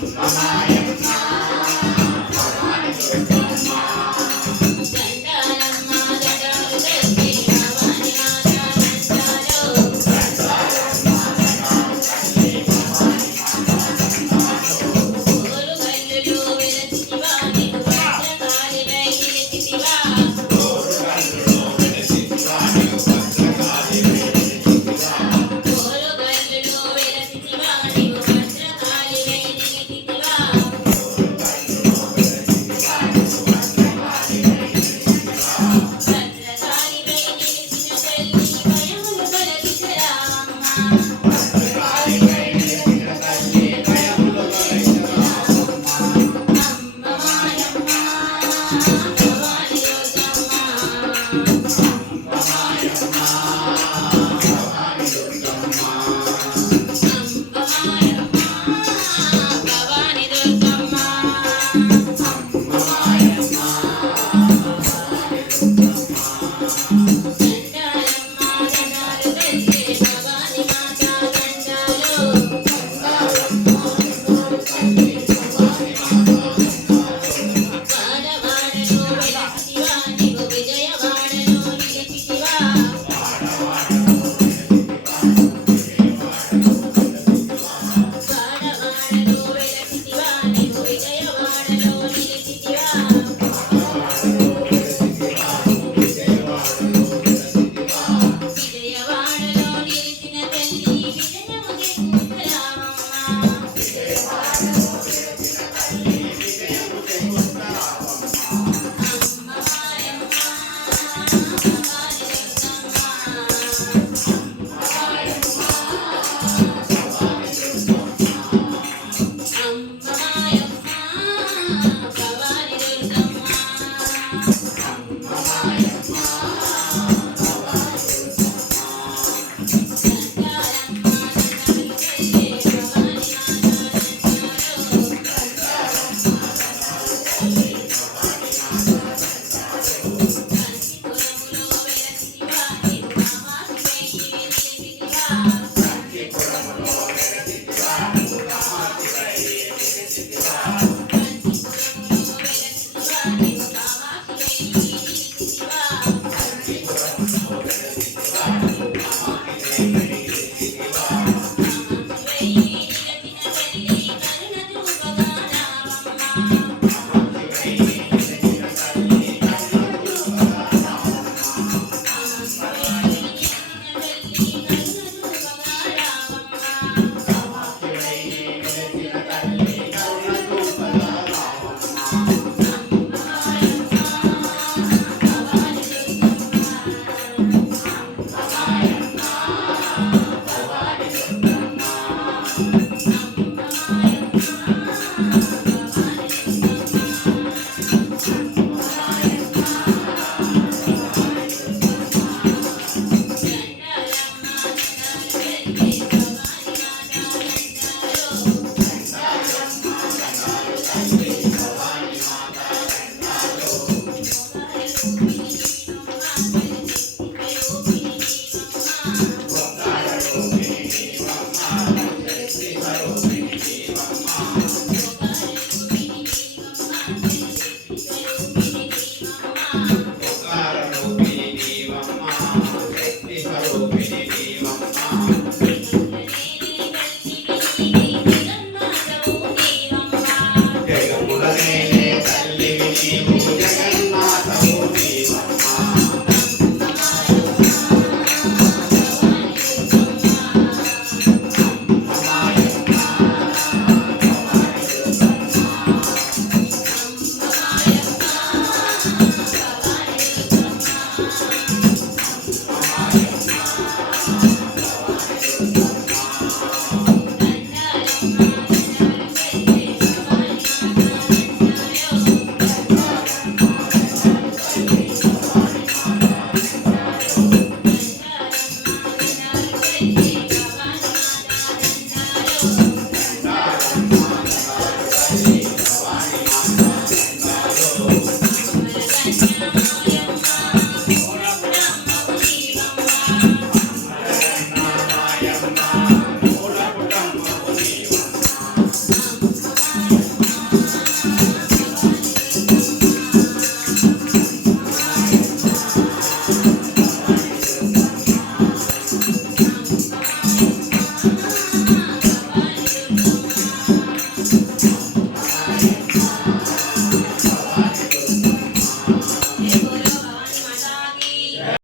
Bye-bye. Wow.